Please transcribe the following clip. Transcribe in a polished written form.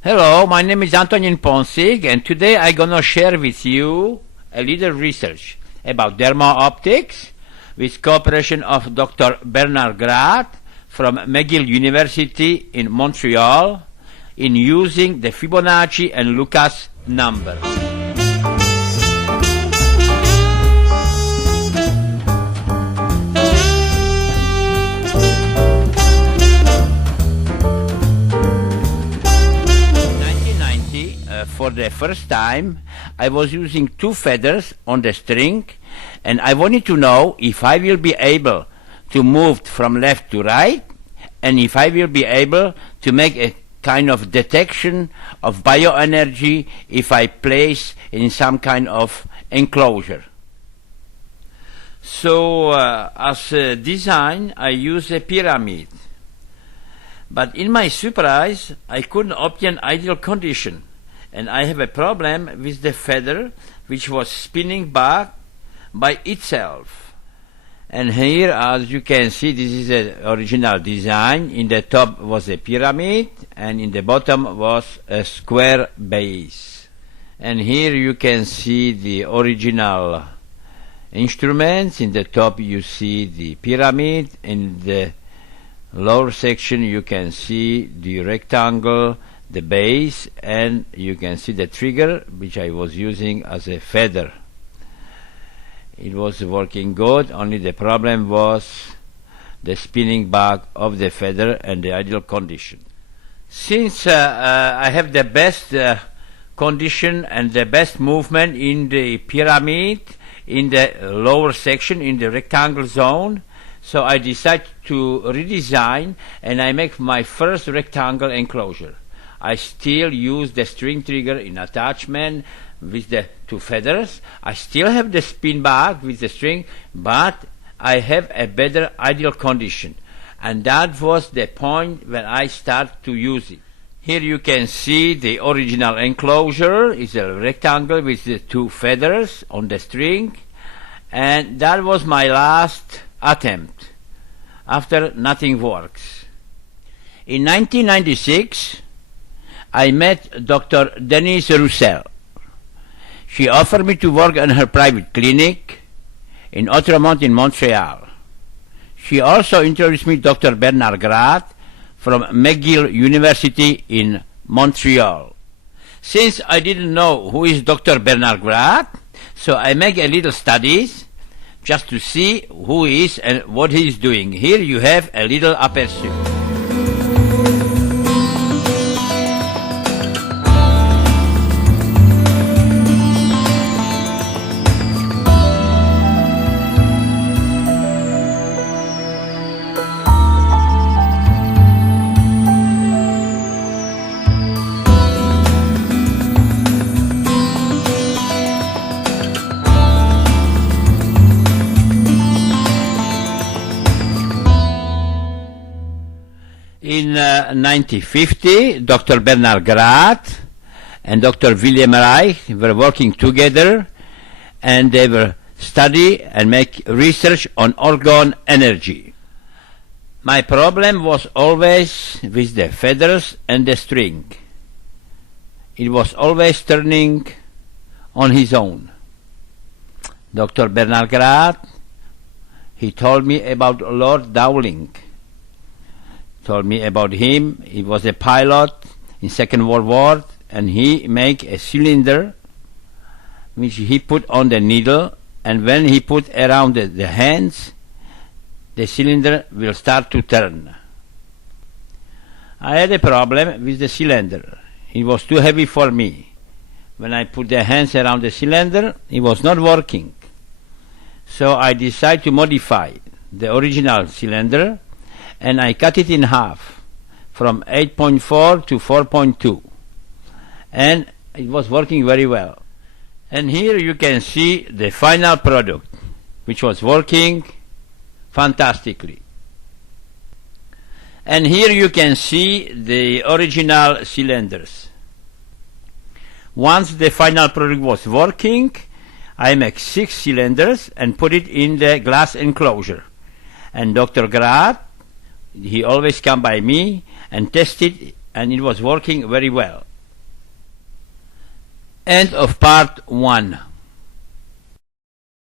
Hello, my name is Antonin Poncik, and today I'm gonna share with you a little research about Dermo-Optics with cooperation of Dr. Bernard Grad from McGill University in Montreal in using the Fibonacci and Lucas number. For the first time, I was using two feathers on the string, and I wanted to know if I will be able to move from left to right, and if I will be able to make a kind of detection of bioenergy if I place in some kind of enclosure. So as a design, I use a pyramid. But in my surprise, I couldn't obtain ideal condition. And I have a problem with the feather which was spinning back by itself. And here, as you can see, this is the original design. In the top was a pyramid, and in the bottom was a square base. And here you can see the original instruments. In the top you see the pyramid. In the lower section you can see the rectangle, the base, and you can see the trigger which I was using as a feather. It was working good, only the problem was the spinning back of the feather and the ideal condition. Since I have the best condition and the best movement in the pyramid, in the lower section, in the rectangle zone, so I decided to redesign, and I make my first rectangle enclosure. I still use the string trigger in attachment with the two feathers. I still have the spin back with the string, but I have a better ideal condition. And that was the point when I start to use it. Here you can see the original enclosure is a rectangle with the two feathers on the string. And that was my last attempt. After nothing works. In 1996, I met Dr. Denise Roussel. She offered me to work in her private clinic in Outremont in Montreal. She also introduced me to Dr. Bernard Grad from McGill University in Montreal. Since I didn't know who is Dr. Bernard Grad, so I make a little studies just to see who he is and what he is doing. Here you have a little aperçu. In 1950, Dr. Bernard Grad and Dr. William Reich were working together, and they were study and make research on orgone energy. My problem was always with the feathers and the string. It was always turning on his own. Dr. Bernard Grad, he told me about Lord Dowling. Told me about him. He was a pilot in Second World War, and he make a cylinder which he put on the needle, and when he put around the hands, the cylinder will start to turn. I had a problem with the cylinder. It was too heavy for me. When I put the hands around the cylinder, it was not working. So I decided to modify the original cylinder, and I cut it in half from 8.4 to 4.2, and it was working very well. And here you can see the final product, which was working fantastically. And here you can see the original cylinders. Once the final product was working, I make 6 cylinders and put it in the glass enclosure. And Dr. Grad, he always come by me and test it, and it was working very well. End of part 1.